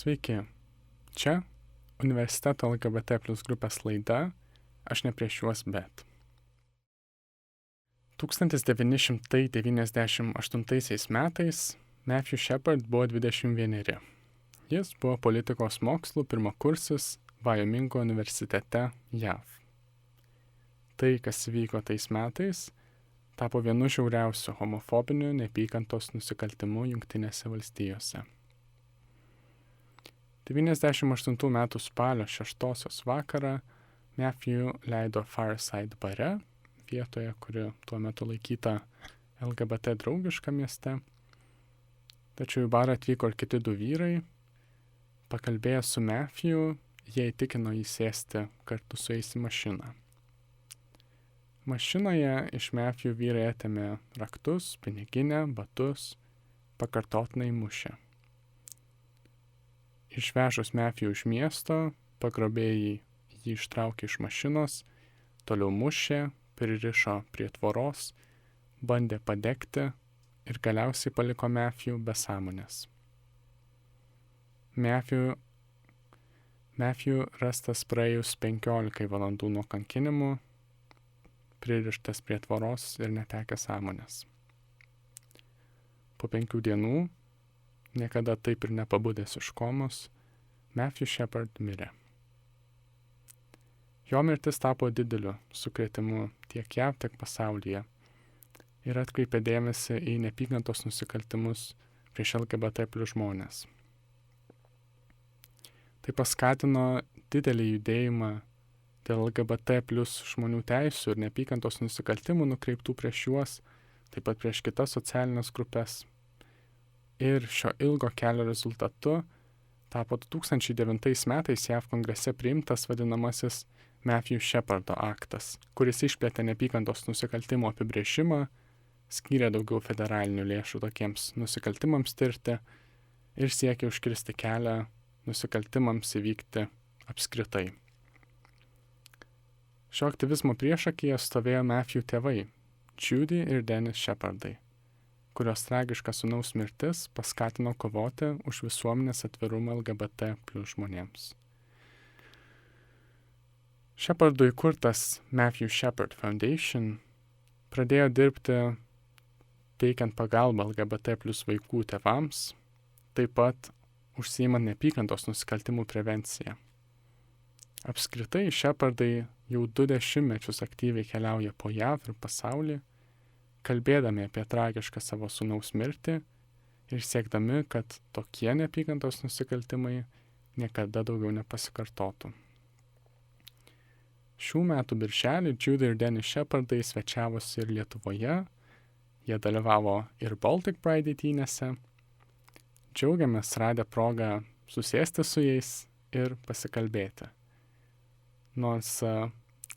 Sveiki. Čia universiteto LGBT plus grupės laida Aš ne prieš juos, bet. 1998 metais Matthew Shepard buvo 21. Jis buvo politikos mokslų pirmakursis Viomingo universitete JAV. Tai, kas vyko tais metais, tapo vienu žiauriausių homofobinių neapykantos nusikaltimų Jungtinėse valstijose. 98 metų spalio 6 vakarą Matthew leido Fireside bare, vietoje, kuri tuo metu laikyta LGBT draugiška mieste. Tačiau į barą atvyko ir kiti du vyrai. Pakalbėję su Matthew, jie įtikino jį sėsti kartu su jais į mašiną. Mašinoje iš Matthew vyrai atėmė raktus, piniginę, batus, pakartotinai mušė. Išvežus Matthew iš miesto, pagrobėjai jį ištraukė iš mašinos, toliau mušė, pririšo prie tvoros, bandė padegti ir galiausiai paliko Matthew be sąmonės. Matthew rastas praėjus 15 valandų nuo kankinimų, pririštas prie tvoros ir netekęs sąmonės. Po 5 dienų, niekada taip ir nepabudęs iš komos, Matthew Shepard mirė. Jo mirtis tapo dideliu sukrėtimu tiek JAV, tiek pasaulyje ir atkreipė dėmesį į neapykantos nusikaltimus prieš LGBT plus žmonės. Tai paskatino didelį judėjimą dėl LGBT plus žmonių teisių ir neapykantos nusikaltimų nukreiptų prieš juos, taip pat prieš kitas socialinės grupės. Ir šio ilgo kelio rezultatu tapo 2009 metais JAV kongrese priimtas vadinamasis Matthew Shepardų aktas, kuris išplėtė neapykantos nusikaltimo apibrėžimą, skyrė daugiau federalinių lėšų tokiems nusikaltimams tirti ir siekė užkirsti kelią nusikaltimams įvykti apskritai. Šio aktyvizmo priešakyje stovėjo Matthew tėvai, JUDY ir Dennis Shepardai, kurios tragiška sūnaus mirtis paskatino kovoti už visuomenės atvirumą LGBT plus žmonėms. Shepardų įkurtas Matthew Shepard Foundation pradėjo dirbti teikiant pagalbą LGBT plus vaikų tėvams, taip pat užsiimant neapykantos nusikaltimų prevenciją. Apskritai, Shepardai jau 20 metus aktyviai keliauja po JAV ir pasaulį, kalbėdami apie tragišką savo sūnaus mirtį ir siekdami, kad tokie neapykantos nusikaltimai niekada daugiau nepasikartotų. Šių metų birželį JUDY ir Dennis Shepardai svečiavosi ir Lietuvoje, jie dalyvavo ir Baltic Pride eitynėse. Džiaugiamės radę progą susėsti su jais ir pasikalbėti. Nors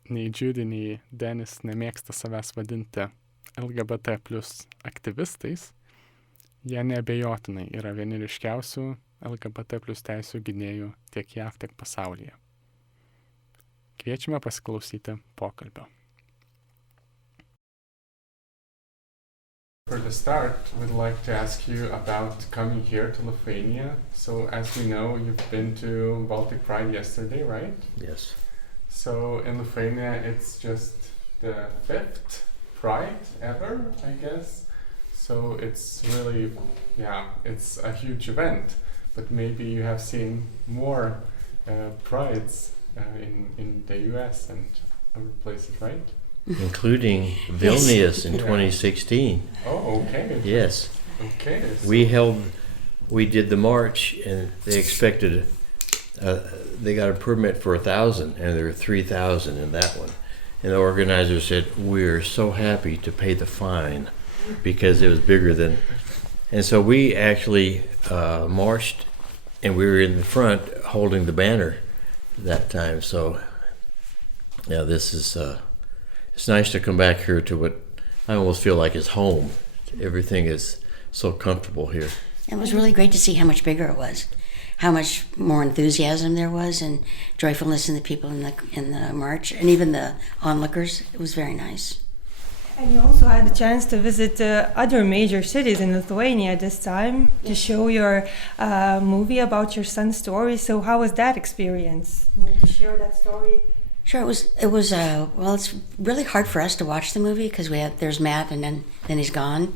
nei JUDY, nei Dennis nemėgsta savęs vadinti LGBT plus aktyvistais, jie neabejotinai yra vieni ryškiausių LGBT plus teisių gynėjų tiek JAV, tiek pasaulyje. Kviečiame pasiklausyti pokalbio. For the start, we'd like to ask you about coming here to Lithuania. So as we know, you've been to Baltic Pride yesterday, right? Yes. So in Lithuania, it's just the 5th Pride ever, I guess. So it's really, it's a huge event. But maybe you have seen more prides in the US and other places, right? Including Vilnius in 2016. Oh, okay. Yes. Okay. So We did the march, and they expected, they got a permit for 1,000, and there were 3,000 in that one. And the organizer said, "We're so happy to pay the fine," because it was bigger than. And so we actually marched, and we were in the front holding the banner that time. So this is it's nice to come back here to what I almost feel like is home. Everything is so comfortable here. It was really great to see how much bigger it was, how much more enthusiasm there was and joyfulness in the people in the march, and even the onlookers. It was very nice. And you also had the chance to visit other major cities in Lithuania this time to show your movie about your son's story. So how was that experience? To share that story? Sure, it was well, it's really hard for us to watch the movie because there's Matt and then he's gone.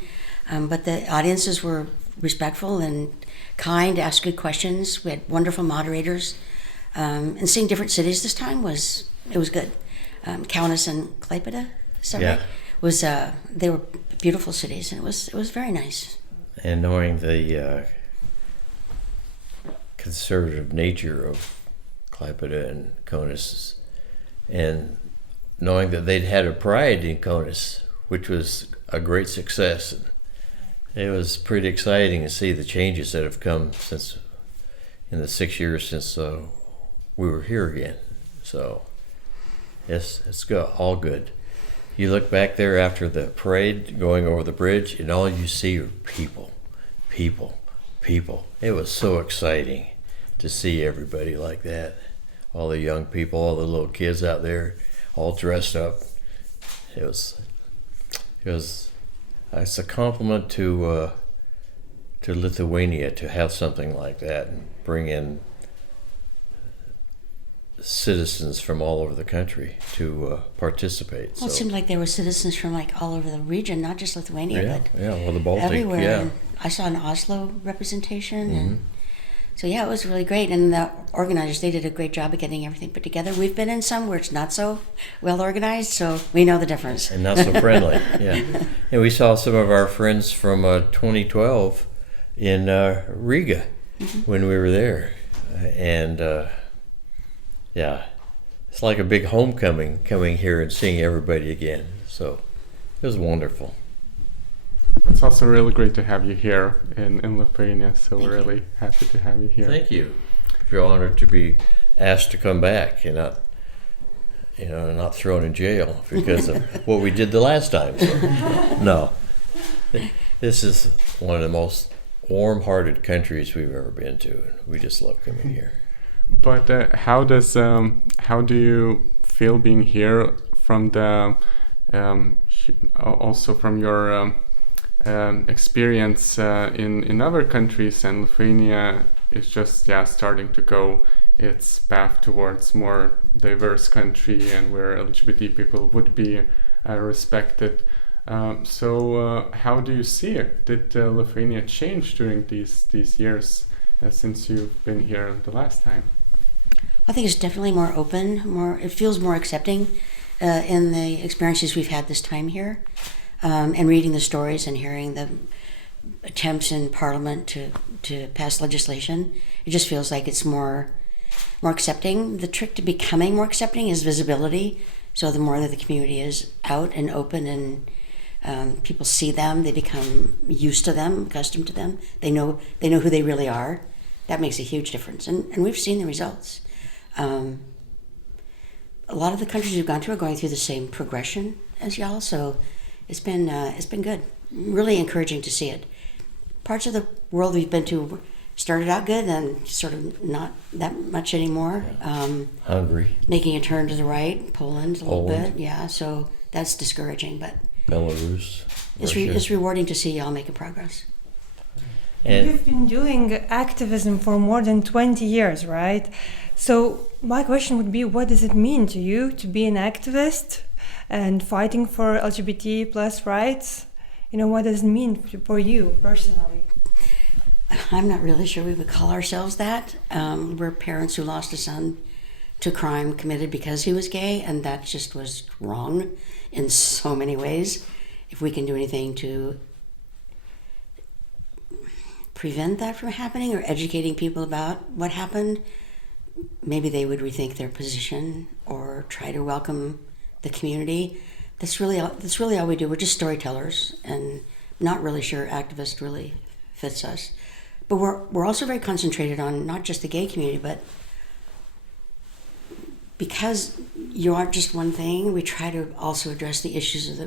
But the audiences were respectful and kind, asked good questions. We had wonderful moderators. And seeing different cities this time was good. Kaunas and Klaipėda, is that right? They were beautiful cities, and it was very nice. And knowing the conservative nature of Klaipėda and Kaunas, and knowing that they'd had a pride in Kaunas, which was a great success. It was pretty exciting to see the changes that have come since in the 6 years since we were here again. So yes, it's all good. You look back there after the parade, going over the bridge, and all you see are people. It was so exciting to see everybody like that. All the young people, all the little kids out there, all dressed up. It's a compliment to Lithuania to have something like that and bring in citizens from all over the country to participate. Well, it seemed like there were citizens from all over the region, not just Lithuania, but the Baltic, everywhere. yeah. And I saw an Oslo representation, and so it was really great. And the organizers, they did a great job of getting everything put together. We've been in some where it's not so well organized, so we know the difference. And not so friendly, yeah. And we saw some of our friends from 2012 in Riga when we were there, and it's like a big homecoming coming here and seeing everybody again. So it was wonderful. It's also really great to have you here in Lithuania, so we're really happy to have you here. Thank you. I feel honored to be asked to come back and not thrown in jail because of what we did the last time. So, no, this is one of the most warm-hearted countries we've ever been to, and we just love coming here. But how do you feel being here from the also from your experience in other countries, and Lithuania is just starting to go its path towards more diverse country and where LGBT people would be respected. So how do you see it? Did Lithuania change during these years since you've been here the last time? I think it's definitely more open, it feels more accepting in the experiences we've had this time here, and reading the stories and hearing the attempts in Parliament to pass legislation. It just feels like it's more accepting. The trick to becoming more accepting is visibility. So the more that the community is out and open and people see them, they become used to them, accustomed to them. They know who they really are. That makes a huge difference, and we've seen the results. A lot of the countries we've gone to are going through the same progression as y'all, so it's been good. Really encouraging to see it. Parts of the world we've been to started out good and sort of not that much anymore. Hungary. Making a turn to the right, Poland a little bit, so that's discouraging, but Belarus. It's rewarding to see y'all making progress. And you've been doing activism for more than 20 years, right? So my question would be, what does it mean to you to be an activist and fighting for LGBT plus rights? What does it mean for you personally? I'm not really sure we would call ourselves that. We're parents who lost a son to crime committed because he was gay, and that just was wrong in so many ways. If we can do anything to prevent that from happening or educating people about what happened, maybe they would rethink their position or try to welcome the community. That's really all we do. We're just storytellers, and not really sure activist really fits us. But we're also very concentrated on not just the gay community, but because you aren't just one thing, we try to also address the issues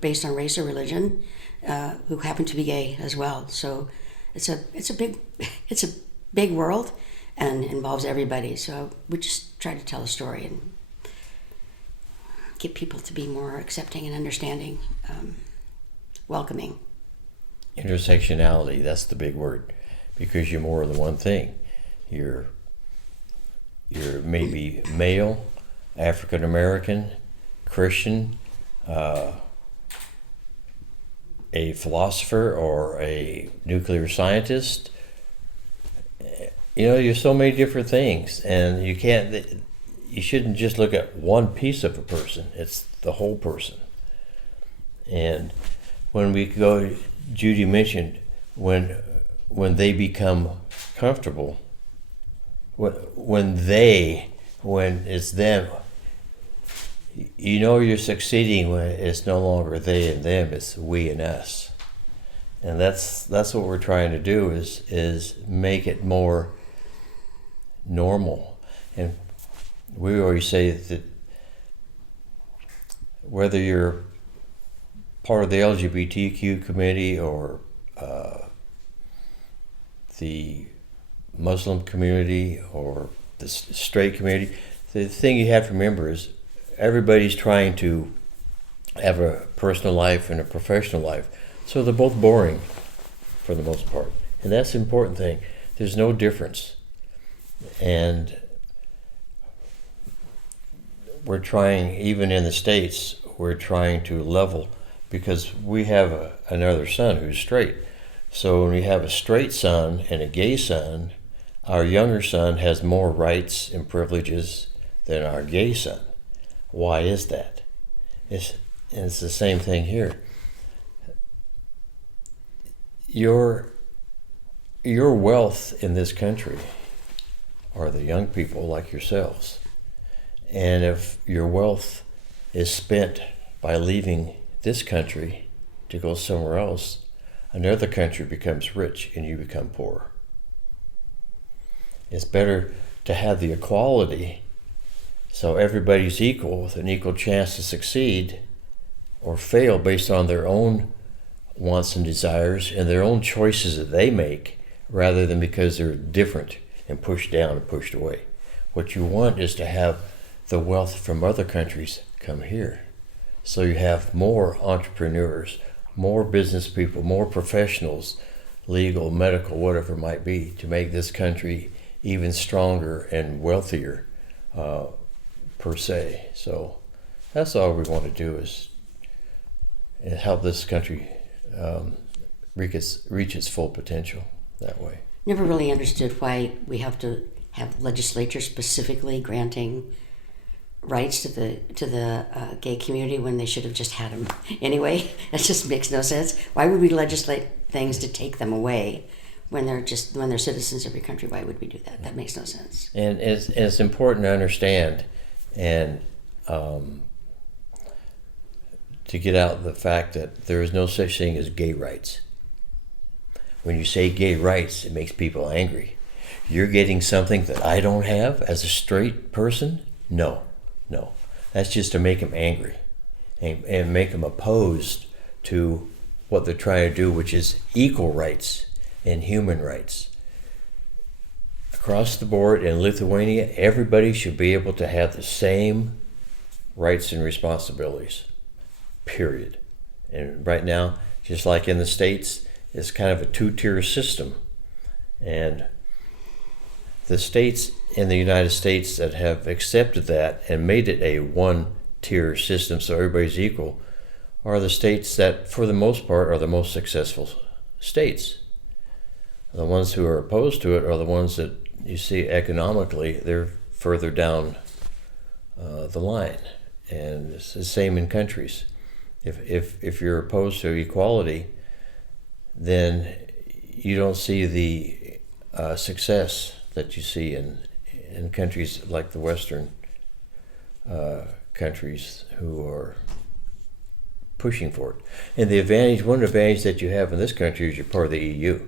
based on race or religion, who happen to be gay as well. So it's a big world and involves everybody. So we just try to tell a story and get people to be more accepting and understanding, welcoming. Intersectionality, that's the big word, because you're more than one thing. You're maybe male, African American, Christian, a philosopher, or a nuclear scientist. You know, you're so many different things, and you shouldn't just look at one piece of a person. It's the whole person. And when we go, Judy mentioned, when they become comfortable, when it's them, you know you're succeeding when it's no longer they and them, it's we and us. And that's what we're trying to do, is make it more normal. And we always say that whether you're part of the LGBTQ community or the Muslim community or the straight community, the thing you have to remember is everybody's trying to have a personal life and a professional life. So they're both boring for the most part. And that's the important thing. There's no difference. And we're trying, even in the States, we're trying to level, because we have another son who's straight. So when we have a straight son and a gay son, our younger son has more rights and privileges than our gay son. Why is that? It's the same thing here. Your wealth in this country are the young people like yourselves. And if your wealth is spent by leaving this country to go somewhere else, another country becomes rich and you become poor. It's better to have the equality so everybody's equal with an equal chance to succeed or fail based on their own wants and desires and their own choices that they make, rather than because they're different and pushed down and pushed away. What you want is to have the wealth from other countries come here. So you have more entrepreneurs, more business people, more professionals, legal, medical, whatever it might be, to make this country even stronger and wealthier per se. So that's all we want to do, is help this country reach its full potential that way. Never really understood why we have to have legislature specifically granting rights to the gay community when they should have just had them anyway. That just makes no sense. Why would we legislate things to take them away when they're citizens of your country? Why would we do that? That makes no sense. And it's important to understand and to get out the fact that there is no such thing as gay rights. When you say gay rights, it makes people angry. You're getting something that I don't have as a straight person? No. That's just to make them angry and make them opposed to what they're trying to do, which is equal rights and human rights. Across the board in Lithuania, everybody should be able to have the same rights and responsibilities, period. And right now, just like in the States, it's kind of a two-tier system. And the states in the United States that have accepted that and made it a one-tier system so everybody's equal are the states that, for the most part, are the most successful states. The ones who are opposed to it are the ones that you see economically, they're further down the line. And it's the same in countries. If you're opposed to equality, then you don't see the success that you see in countries like the Western countries who are pushing for it. And one advantage that you have in this country is you're part of the EU.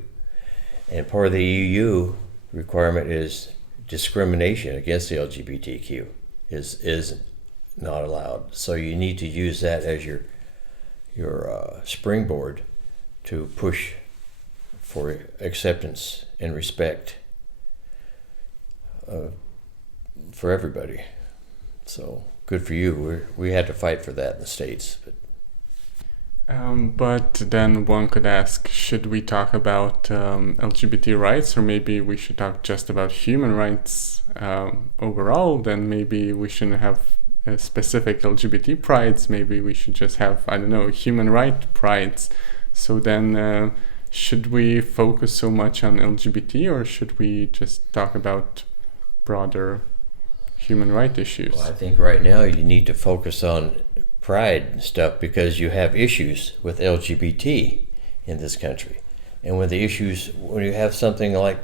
And part of the EU requirement is discrimination against the LGBTQ is not allowed. So you need to use that as your springboard to push for acceptance and respect for everybody. So good for you. We had to fight for that in the States. But then one could ask, should we talk about LGBT rights, or maybe we should talk just about human rights overall? Then maybe we shouldn't have specific LGBT prides. Maybe we should just have, I don't know, human right prides. So then should we focus so much on LGBT, or should we just talk about broader human rights issues? Well, I think right now you need to focus on pride and stuff, because you have issues with LGBT in this country. And when you have something like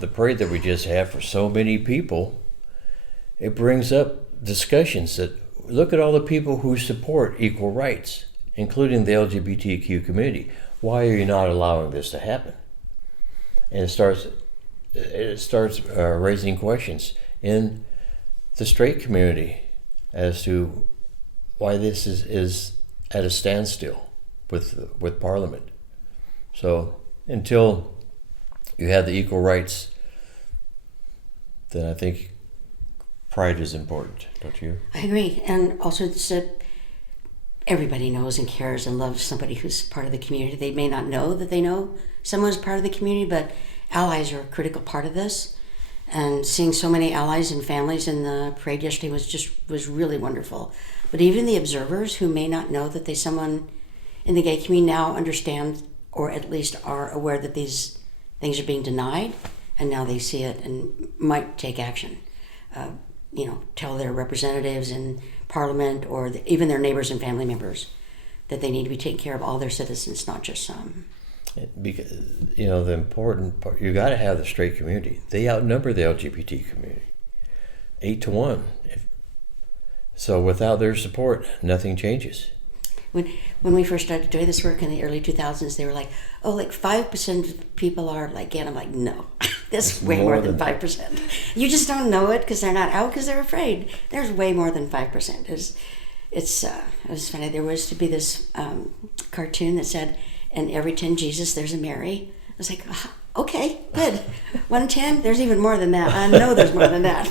the parade that we just had for so many people, it brings up discussions that look at all the people who support equal rights, including the LGBTQ community. Why are you not allowing this to happen? And it starts raising questions in the straight community as to why this is at a standstill with Parliament. So until you have the equal rights, then I think pride is important, don't you? I agree. And also it's everybody knows and cares and loves somebody who's part of the community. They may not know that they know someone's part of the community, but allies are a critical part of this. And seeing so many allies and families in the parade yesterday was really wonderful. But even the observers who may not know that someone in the gay community now understand, or at least are aware that these things are being denied, and now they see it and might take action. Tell their representatives in Parliament, or even their neighbors and family members, that they need to be taking care of all their citizens, not just some. Because, the important part, you got to have the straight community. They outnumber the LGBT community 8-1. So without their support, nothing changes. When we first started doing this work in the early 2000s, they were like, 5% of people are like gay. And I'm like, no, that's way more than 5%. You just don't know it because they're not out because they're afraid. There's way more than 5%. It was funny. There was to be this cartoon that said, in every 10 Jesus, there's a Mary. I was like, okay, good. 1 in 10, there's even more than that. I know there's more than that.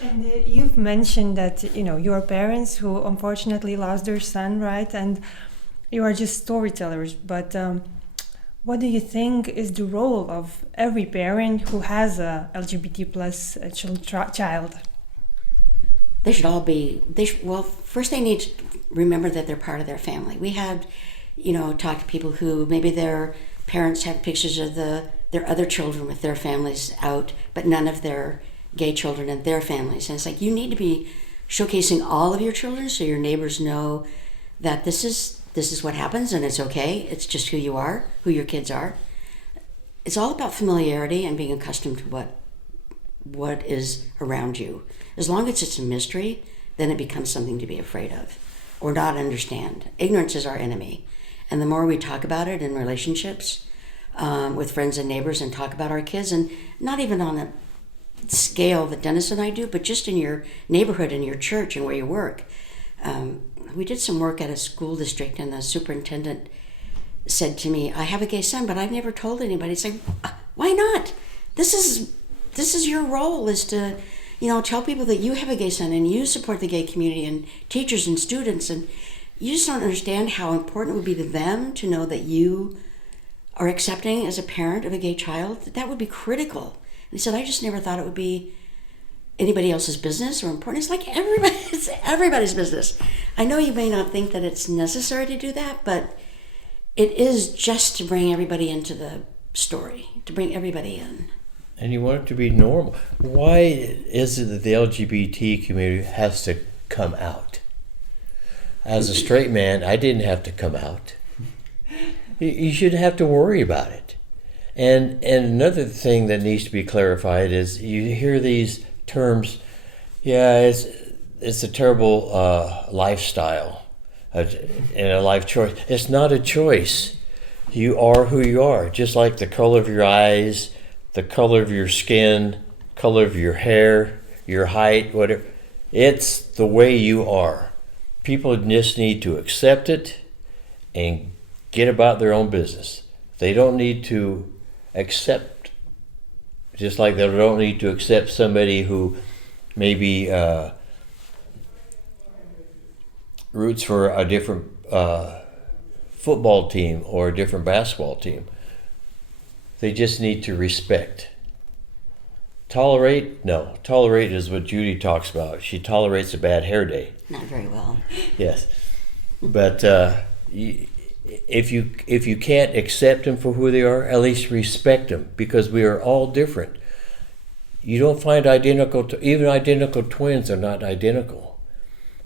And you've mentioned that, your parents who unfortunately lost their son, right? And you are just storytellers. But what do you think is the role of every parent who has a LGBT plus child? They should all be, first they need to remember that they're part of their family. We had, talked to people who maybe their parents had pictures of their other children with their families out, but none of their gay children and their families. And it's like, you need to be showcasing all of your children so your neighbors know that this is what happens and it's okay. It's just who you are, who your kids are. It's all about familiarity and being accustomed to what is around you. As long as it's a mystery, then it becomes something to be afraid of or not understand. Ignorance is our enemy. And the more we talk about it in relationships with friends and neighbors and talk about our kids, and not even on a scale that Dennis and I do, but just in your neighborhood, in your church, and where you work. We did some work at a school district, and the superintendent said to me, I have a gay son, but I've never told anybody. It's like, why not? This is your role, is to tell people that you have a gay son and you support the gay community and teachers and students, and you just don't understand how important it would be to them to know that you are accepting as a parent of a gay child. That would be critical. And he said, I just never thought it would be anybody else's business or important. It's like it's everybody's business. I know you may not think that it's necessary to do that, but it is just to bring everybody into the story, to bring everybody in. And you want it to be normal. Why is it that the LGBT community has to come out? As a straight man, I didn't have to come out. You shouldn't have to worry about it. And another thing that needs to be clarified is you hear these terms, it's a terrible lifestyle and a life choice. It's not a choice. You are who you are, just like the color of your eyes, the color of your skin, color of your hair, your height, whatever. It's the way you are. People just need to accept it and get about their own business. They don't need to accept, just like they don't need to accept somebody who maybe roots for a different football team or a different basketball team. They just need to respect. Tolerate? No. Tolerate is what Judy talks about. She tolerates a bad hair day. Not very well. Yes. But if you can't accept them for who they are, at least respect them, because we are all different. You don't find even identical twins are not identical.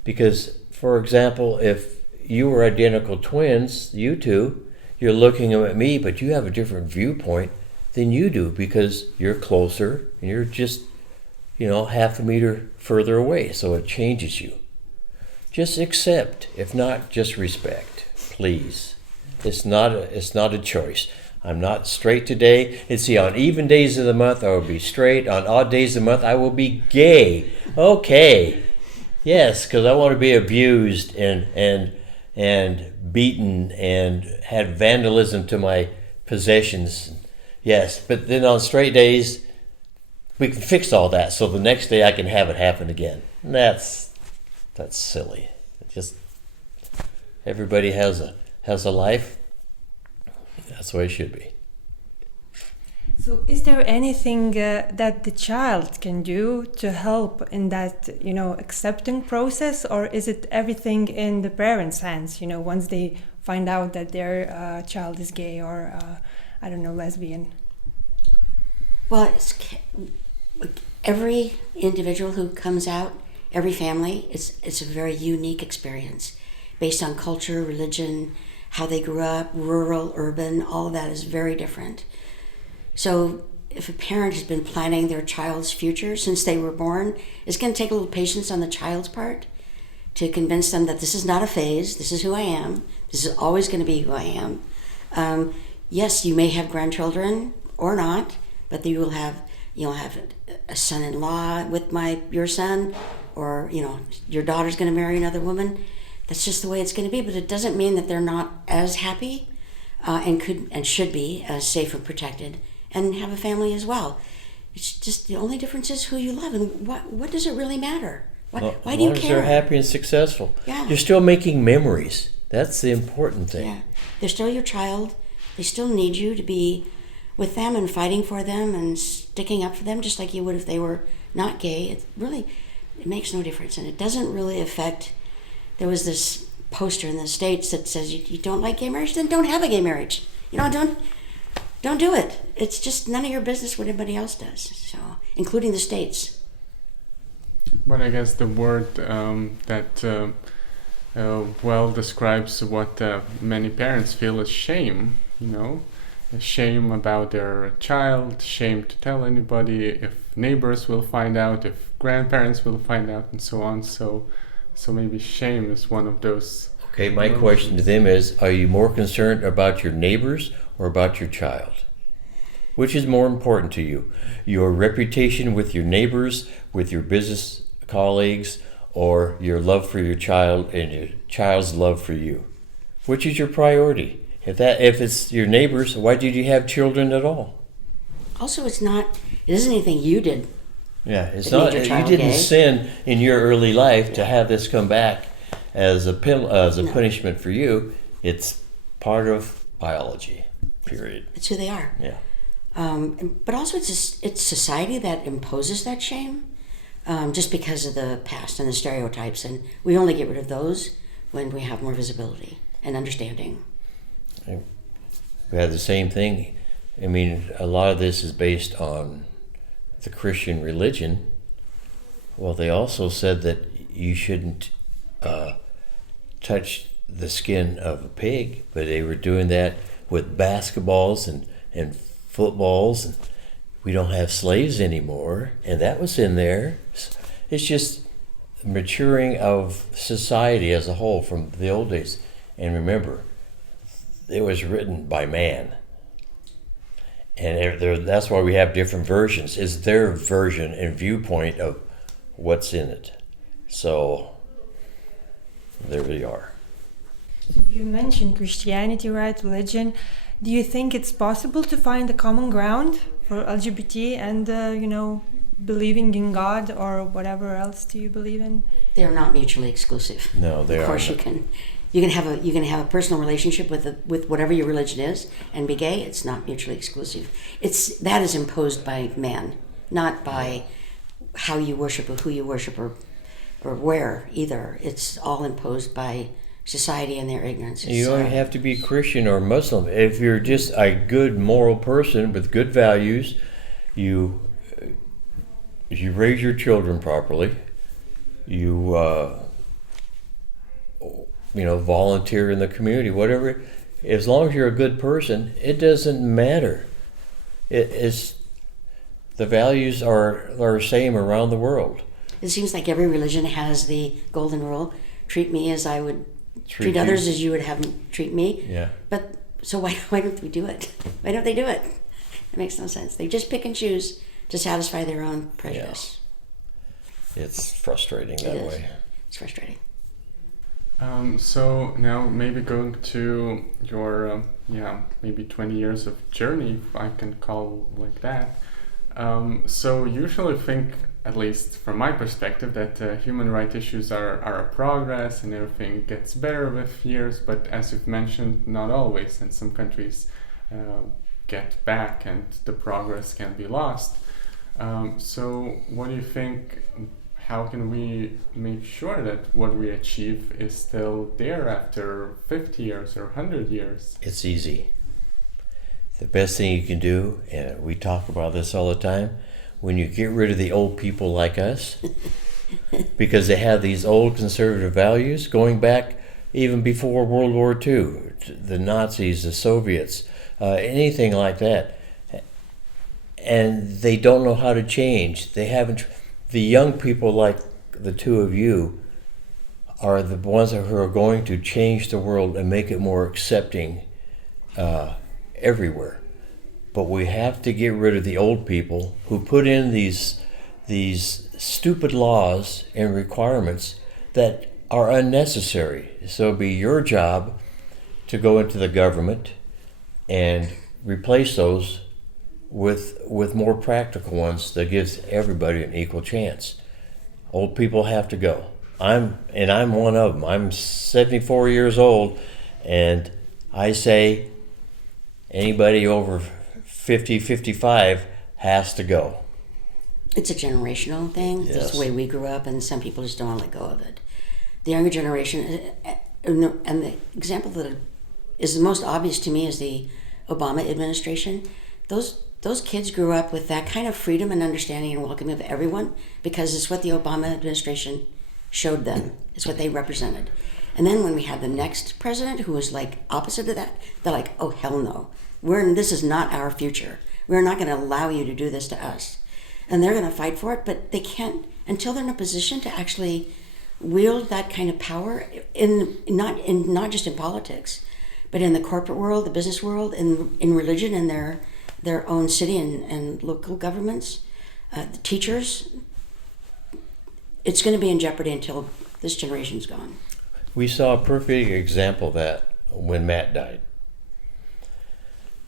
Because, for example, if you were identical twins, you two, you're looking at me, but you have a different viewpoint than you do because you're closer and you're just, half a meter further away. So it changes you. Just accept, if not, just respect, please. It's not a choice. I'm not straight today. And see, on even days of the month, I will be straight. On odd days of the month, I will be gay. Okay. Yes, because I want to be abused and beaten and had vandalism to my possessions. Yes, but then on straight days, we can fix all that. So the next day I can have it happen again. That's silly. Just everybody has a life. That's the way it should be. So is there anything that the child can do to help in that, accepting process, or is it everything in the parents' hands, once they find out that their child is gay or, lesbian? Well, every individual who comes out, every family, it's a very unique experience based on culture, religion, how they grew up, rural, urban, all of that is very different. So if a parent has been planning their child's future since they were born, it's going to take a little patience on the child's part to convince them that this is not a phase, this is who I am, this is always going to be who I am. Yes, you may have grandchildren or not, but you'll have a son-in-law with your son, or your daughter's going to marry another woman. That's just the way it's going to be, but it doesn't mean that they're not as happy and should be as safe and protected and have a family as well. It's just the only difference is who you love, and what does it really matter? Why do you care? As long as they're happy and successful. Yeah. You're still making memories. That's the important thing. Yeah. They're still your child. They still need you to be with them and fighting for them and sticking up for them just like you would if they were not gay. It makes no difference, and it doesn't really affect. There was this poster in the States that says you don't like gay marriage, then don't have a gay marriage. Don't do it. It's just none of your business what anybody else does, so including the States. But I guess the word that well describes what many parents feel is shame, shame about their child, shame to tell anybody, if neighbors will find out, if grandparents will find out, and so on. So maybe shame is one of those. Okay, my question to them is, are you more concerned about your neighbors or about your child? Which is more important to you? Your reputation with your neighbors, with your business colleagues, or your love for your child and your child's love for you? Which is your priority? If it's your neighbors, why did you have children at all? Also, it isn't anything you did. Yeah, it's not. You didn't sin in your early life to have this come back as a punishment for you. It's part of biology. Period. It's who they are. Yeah. But also, it's society that imposes that shame, just because of the past and the stereotypes, and we only get rid of those when we have more visibility and understanding. We have the same thing. I mean, a lot of this is based on the Christian religion. Well, they also said that you shouldn't touch the skin of a pig, but they were doing that with basketballs and footballs, and we don't have slaves anymore, and that was in there. It's just maturing of society as a whole from the old days. And remember, it was written by man. And that's why we have different versions. It's their version and viewpoint of what's in it. So there we are. You mentioned Christianity, right? Religion. Do you think it's possible to find a common ground for LGBT and, believing in God or whatever else do you believe in? They're not mutually exclusive. No, they are. Of course, you can have a personal relationship with whatever your religion is and be gay. It's not mutually exclusive. That is imposed by man, not by how you worship or who you worship or where either. It's all imposed by society and their ignorance. You don't have to be Christian or Muslim. If you're just a good moral person with good values, you raise your children properly, you volunteer in the community, whatever. As long as you're a good person, it doesn't matter. The values are the same around the world. It seems like every religion has the golden rule: treat me as I would treat others as you would have them treat me. Yeah. But so why don't we do it? Why don't they do it? It makes no sense. They just pick and choose to satisfy their own prejudice. Yeah. It's frustrating that way. It's frustrating. So now maybe going to your maybe 20 years of journey, if I can call like that. So usually think, at least from my perspective, that human rights issues are a progress and everything gets better with years, but as you've mentioned, not always, and some countries get back and the progress can be lost. So what do you think, how can we make sure that what we achieve is still there after 50 years or 100 years? It's easy. The best thing you can do, and we talk about this all the time, when you get rid of the old people like us, because they have these old conservative values going back even before World War II, the Nazis, the Soviets, anything like that. And they don't know how to change. They haven't. The young people like the two of you are the ones who are going to change the world and make it more accepting everywhere. But we have to get rid of the old people who put in these stupid laws and requirements that are unnecessary. So it'll be your job to go into the government and replace those with more practical ones that gives everybody an equal chance. Old people have to go. I'm one of them. I'm 74 years old, and I say anybody over 50, 55 has to go. It's a generational thing. Yes. That's the way we grew up, and some people just don't want to let go of it. The younger generation, and the example that is the most obvious to me is the Obama administration. Those kids grew up with that kind of freedom and understanding and welcoming of everyone because it's what the Obama administration showed them. It's what they represented. And then when we had the next president who was like opposite of that, they're like, oh, hell no. This is not our future. We're not going to allow you to do this to us. And they're going to fight for it, but they can't until they're in a position to actually wield that kind of power not just in politics, but in the corporate world, the business world, in religion, in their own city and local governments, the teachers. It's going to be in jeopardy until this generation's gone. We saw a perfect example of that when Matt died.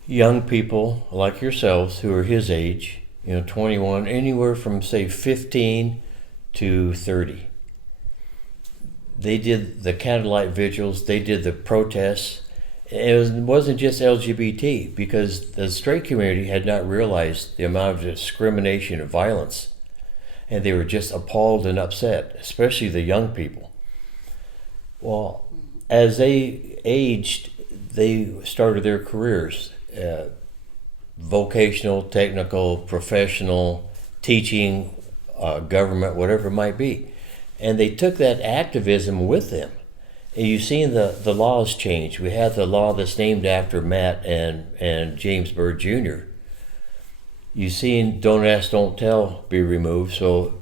Young people like yourselves who are his age, 21, anywhere from say 15 to 30. They did the candlelight vigils, they did the protests. It wasn't just LGBT, because the straight community had not realized the amount of discrimination and violence. And they were just appalled and upset, especially the young people. Well, as they aged, they started their careers, vocational, technical, professional, teaching, government, whatever it might be. And they took that activism with them. And you've seen the laws change. We have the law that's named after Matt and James Byrd Jr. You've seen Don't Ask, Don't Tell be removed, so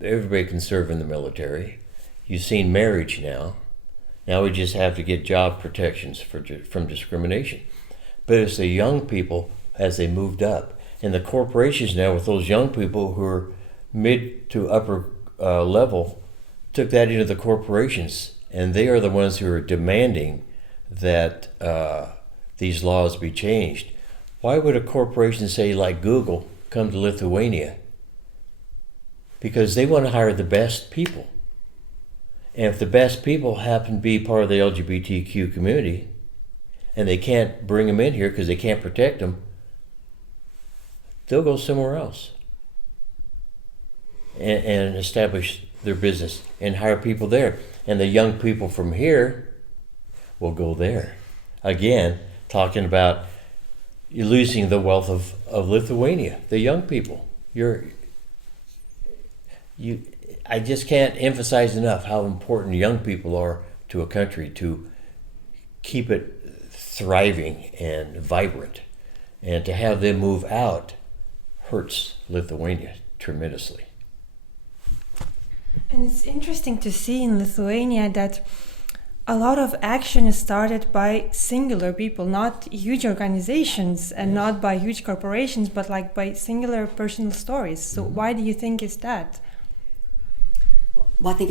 everybody can serve in the military. You've seen marriage now. Now we just have to get job protections from discrimination. But it's the young people as they moved up. And the corporations now with those young people who are mid to upper level took that into the corporations. And they are the ones who are demanding that these laws be changed. Why would a corporation, say like Google, come to Lithuania? because they want to hire the best people. And if the best people happen to be part of the LGBTQ community and they can't bring them in here because they can't protect them, they'll go somewhere else and establish their business and hire people there. And the young people from here will go there. Again, talking about you're losing the wealth of Lithuania, the young people. I just can't emphasize enough how important young people are to a country to keep it thriving and vibrant. And to have them move out hurts Lithuania tremendously. And it's interesting to see in Lithuania that a lot of action is started by singular people, not huge organizations and not by huge corporations, but like by singular personal stories. So why do you think is that? Well, I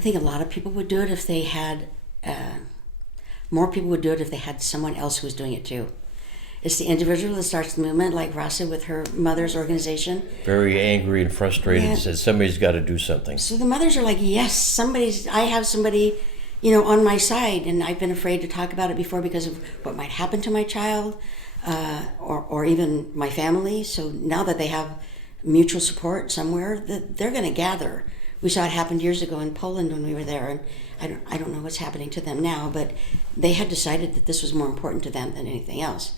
think a lot of people would do it if they had, more people would do it if they had someone else who was doing it too. It's the individual that starts the movement, like Rasa with her mother's organization. Very angry and frustrated, says somebody's got to do something. So the mothers are like, yes, I have somebody, on my side, and I've been afraid to talk about it before because of what might happen to my child, or even my family. So now that they have mutual support somewhere, that they're going to gather. We saw it happen years ago in Poland when we were there, and I don't know what's happening to them now, but they had decided that this was more important to them than anything else.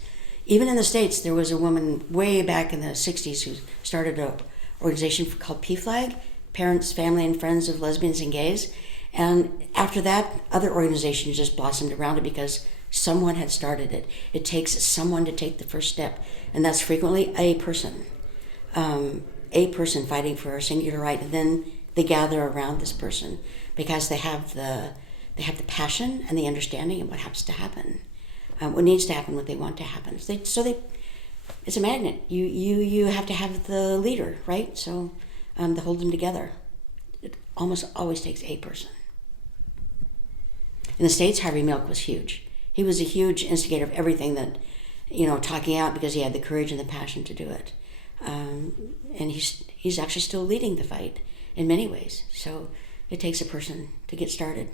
Even in the States, there was a woman way back in the 60s who started an organization called PFLAG, Parents, Family, and Friends of Lesbians and Gays. And after that, other organizations just blossomed around it because someone had started it. It takes someone to take the first step, and that's frequently a person fighting for a singular right, and then they gather around this person because they have the passion and the understanding of what has to happen. What needs to happen, what they want to happen. It's a magnet. You have to have the leader, right? So to hold them together. It almost always takes a person. In the States, Harvey Milk was huge. He was a huge instigator of everything that, talking out because he had the courage and the passion to do it. And he's actually still leading the fight in many ways. So it takes a person to get started.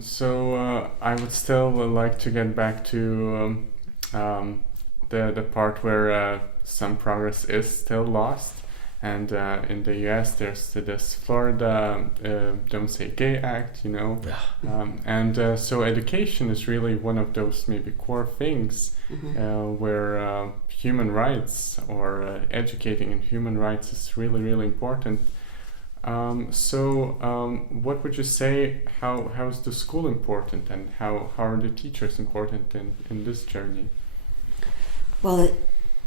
So I would still like to get back to the part where some progress is still lost. And in the US, there's this Florida Don't Say Gay Act, and so education is really one of those maybe core things where human rights or educating in human rights is really, really important. So what would you say, how is the school important, and how are the teachers important in this journey? Well,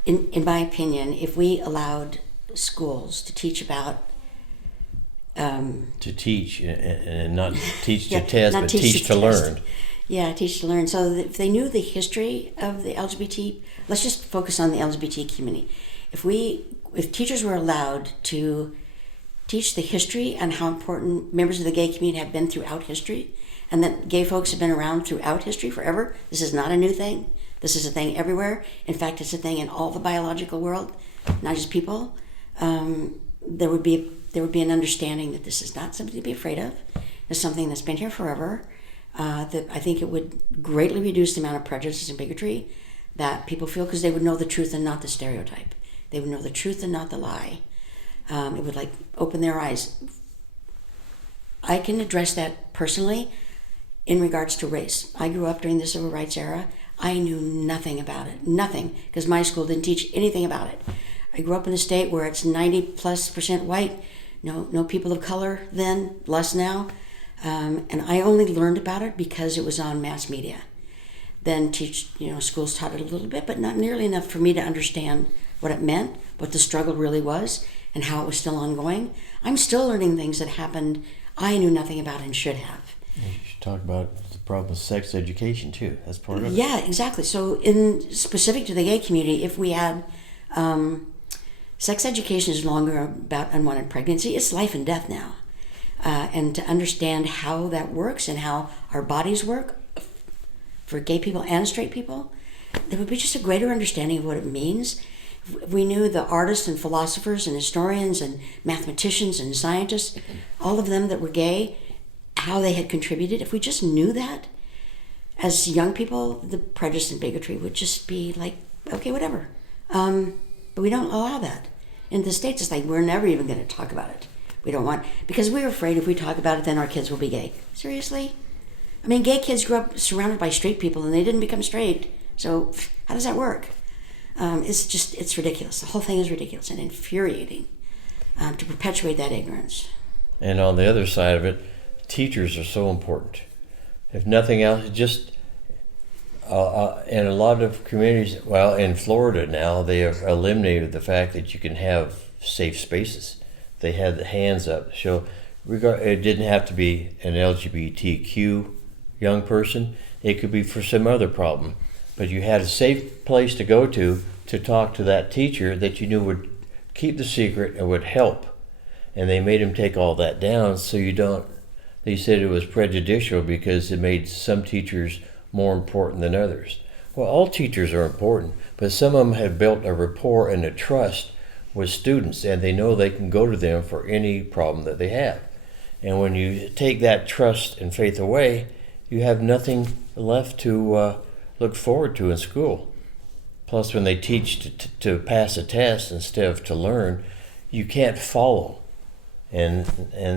in my opinion, if we allowed schools to teach about to teach and not teach to test, but teach to learn. Yeah, teach to learn. So if they knew the history of the LGBT, let's just focus on the LGBT community. If teachers were allowed to teach the history and how important members of the gay community have been throughout history, and that gay folks have been around throughout history forever. This is not a new thing. This is a thing everywhere. In fact, it's a thing in all the biological world, not just people. There would be an understanding that this is not something to be afraid of. It's something that's been here forever. That I think it would greatly reduce the amount of prejudice and bigotry that people feel, because they would know the truth and not the stereotype. They would know the truth and not the lie. It would open their eyes. I can address that personally in regards to race. I grew up during the civil rights era. I knew nothing about it, nothing, because my school didn't teach anything about it. I grew up in a state where it's 90+% white, no people of color then, less now, and I only learned about it because it was on mass media. Then schools taught it a little bit, but not nearly enough for me to understand what it meant, what the struggle really was, and how it was still ongoing. I'm still learning things that happened I knew nothing about and should have. You should talk about the problem with sex education too. That's part of it. Yeah, exactly. So specific to the gay community, if we had sex education is no longer about unwanted pregnancy, it's life and death now. And to understand how that works and how our bodies work for gay people and straight people, there would be just a greater understanding of what it means. If we knew the artists and philosophers and historians and mathematicians and scientists, all of them that were gay, how they had contributed. If we just knew that, as young people, the prejudice and bigotry would just be like, okay, whatever. But we don't allow that. In the States, it's like, we're never even going to talk about it. We don't want, because we're afraid if we talk about it, then our kids will be gay. Seriously? I mean, gay kids grew up surrounded by straight people and they didn't become straight. So how does that work? It's ridiculous. The whole thing is ridiculous and infuriating to perpetuate that ignorance. And on the other side of it, teachers are so important. If nothing else, just in a lot of communities, well, in Florida now, they have eliminated the fact that you can have safe spaces. They had the hands up to show, it didn't have to be an LGBTQ young person. It could be for some other problem. But you had a safe place to go to talk to that teacher that you knew would keep the secret and would help. And they made him take all that down so you don't, they said it was prejudicial because it made some teachers more important than others. Well, all teachers are important, but some of them have built a rapport and a trust with students, and they know they can go to them for any problem that they have. And when you take that trust and faith away, you have nothing left to look forward to in school. Plus, when they teach to pass a test instead of to learn, you can't follow. And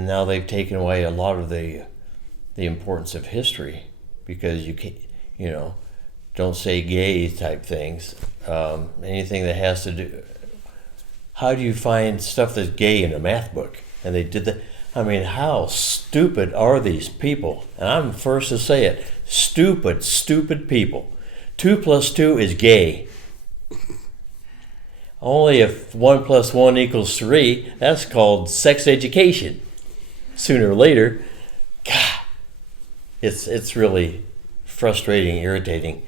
now they've taken away a lot of the importance of history because you can't, don't say gay type things. Anything that has to do. How do you find stuff that's gay in a math book? And they did that. I mean, how stupid are these people? And I'm the first to say it. Stupid people. 2 + 2 is gay. Only if 1 + 1 = 3, that's called sex education. Sooner or later, God, it's really frustrating, irritating.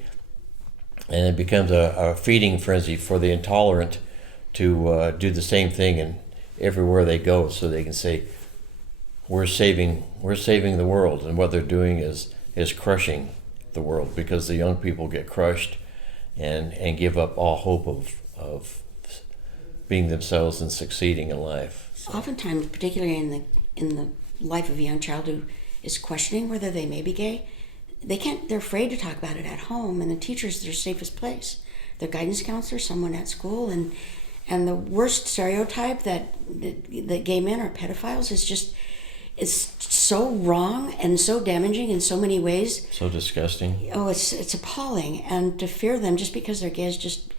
And it becomes a feeding frenzy for the intolerant to do the same thing and everywhere they go, so they can say, we're saving the world. And what they're doing is crushing the world, because the young people get crushed and give up all hope of being themselves and succeeding in life. So. Oftentimes, particularly in the life of a young child who is questioning whether they may be gay, they're afraid to talk about it at home, and the teacher's their safest place. Their guidance counselor, someone at school, and the worst stereotype that gay men are pedophiles is so wrong and so damaging in so many ways. So disgusting. Oh, it's appalling. And to fear them just because they're gay is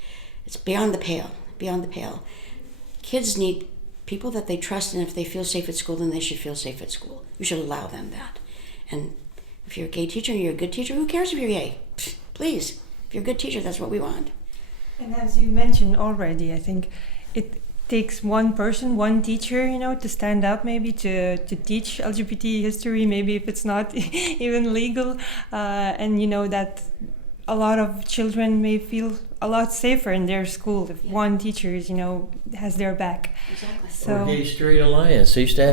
it's beyond the pale. Kids need people that they trust, and if they feel safe at school, then they should feel safe at school. We should allow them that. And if you're a gay teacher and you're a good teacher, who cares if you're gay? Please, if you're a good teacher, that's what we want. And as you mentioned already, I think it takes one person, one teacher, to stand up, maybe to teach LGBT history, maybe if it's not even legal, and that a lot of children may feel a lot safer in their school if one teacher has their back. Exactly. Or Gay Straight Alliance. They used to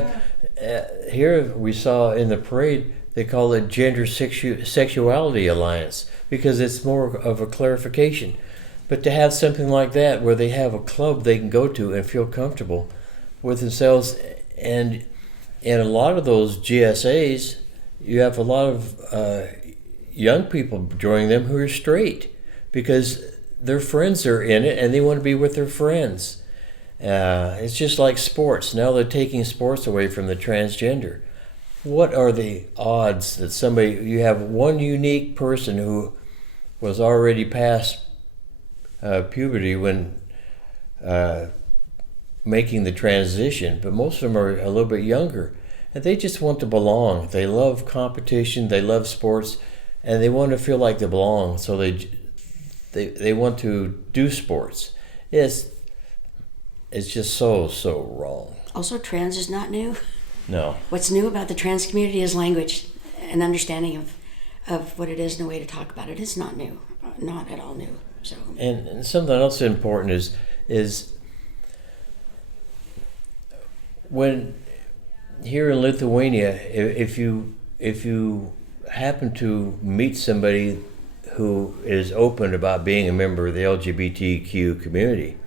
have, here we saw in the parade, they call it Gender Sexuality Alliance, because it's more of a clarification. But to have something like that where they have a club they can go to and feel comfortable with themselves, and in a lot of those GSAs, you have a lot of young people joining them who are straight because their friends are in it and they want to be with their friends. It's just like sports. Now they're taking sports away from the transgender. What are the odds that you have one unique person who was already past puberty when making the transition, but most of them are a little bit younger, and they just want to belong. They love competition, they love sports, and they want to feel like they belong, so they want to do sports. It's just so wrong. Also, trans is not new. No. What's new about the trans community is language and understanding of what it is and a way to talk about it. It's not new, not at all new. So. And something else important is when here in Lithuania, if you happen to meet somebody who is open about being a member of the LGBTQ community,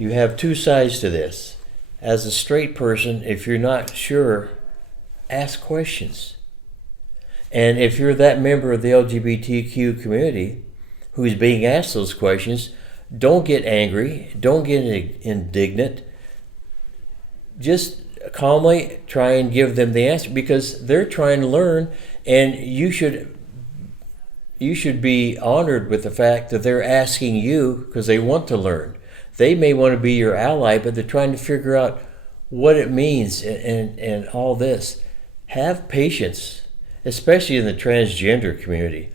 you have two sides to this. As a straight person, if you're not sure, ask questions. And if you're that member of the LGBTQ community who's being asked those questions, don't get angry, don't get indignant. Just calmly try and give them the answer, because they're trying to learn, and you should be honored with the fact that they're asking you because they want to learn. They may want to be your ally, but they're trying to figure out what it means and all this. Have patience, especially in the transgender community.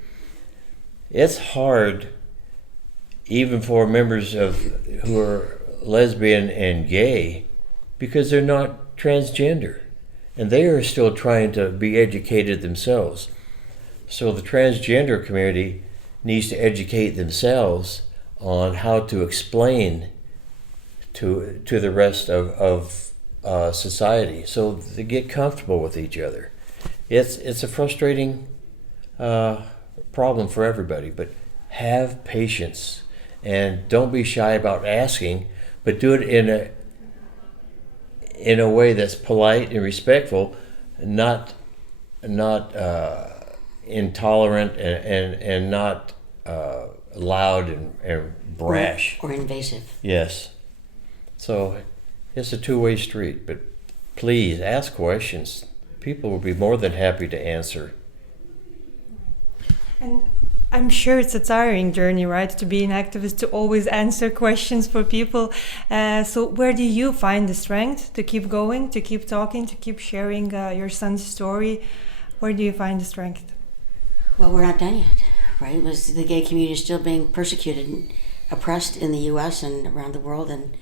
It's hard, even for members who are lesbian and gay, because they're not transgender, and they are still trying to be educated themselves. So the transgender community needs to educate themselves on how to explain to the rest of society, so they get comfortable with each other. It's a frustrating problem for everybody, but have patience and don't be shy about asking, but do it in a way that's polite and respectful, not intolerant and not loud and brash or invasive. Yes. So it's a two-way street, but please ask questions. People will be more than happy to answer. And I'm sure it's a tiring journey, right? To be an activist, to always answer questions for people. So where do you find the strength to keep going, to keep talking, to keep sharing your son's story? Where do you find the strength? Well, we're not done yet, right? The gay community is still being persecuted and oppressed in the U.S. and around the world, and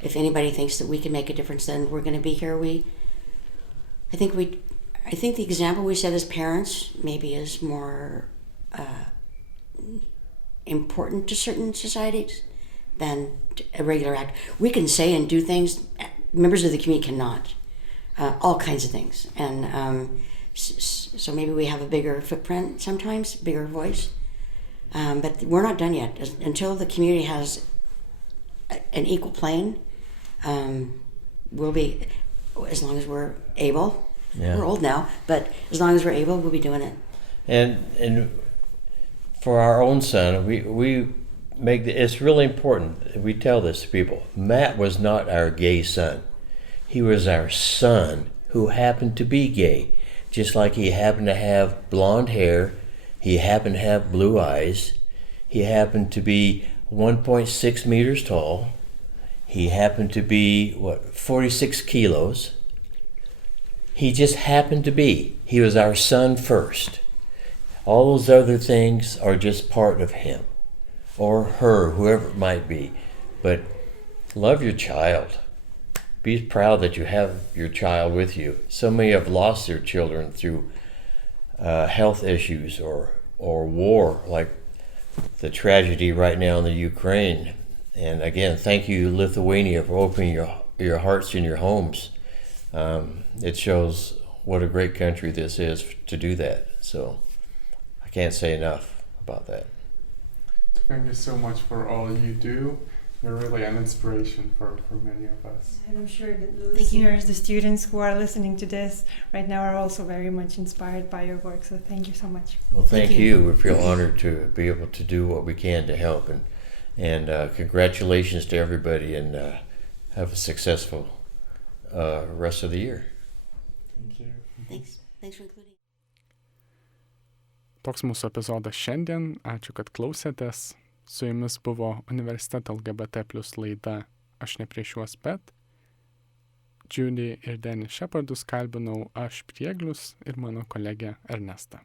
if anybody thinks that we can make a difference, then we're going to be here. I think the example we set as parents maybe is more important to certain societies than a regular act. We can say and do things members of the community cannot, all kinds of things, and so maybe we have a bigger footprint sometimes, bigger voice, but we're not done yet. Until the community has an equal plane, we'll be, as long as we're able. Yeah. We're old now, but as long as we're able, we'll be doing it. And for our own son, we make it's really important. We tell this to people. Matt was not our gay son. He was our son who happened to be gay. Just like he happened to have blonde hair, he happened to have blue eyes, he happened to be 1.6 meters tall, he happened to be, 46 kilos. He just happened to be. He was our son first. All those other things are just part of him, or her, whoever it might be. But love your child. Be proud that you have your child with you. So many have lost their children through health issues or war, like the tragedy right now in the Ukraine. And again, thank you, Lithuania, for opening your hearts and your homes. It shows what a great country this is to do that. So I can't say enough about that. Thank you so much for all you do. You're really an inspiration for many of us. And I'm sure that the listeners, the students who are listening to this right now are also very much inspired by your work. So thank you so much. Well, thank you. We feel honored to be able to do what we can to help. And congratulations to everybody, and have a successful rest of the year. Thank you. Thanks for including. Toks mūsų epizodas šiandien. Ačiū, kad klausėtės. Su jumis buvo Universiteto LGBT+ laida Aš ne prieš juos, bet Judy ir Dennis Shepardus kalbinau aš Prieglius ir mano kolegė Ernesta.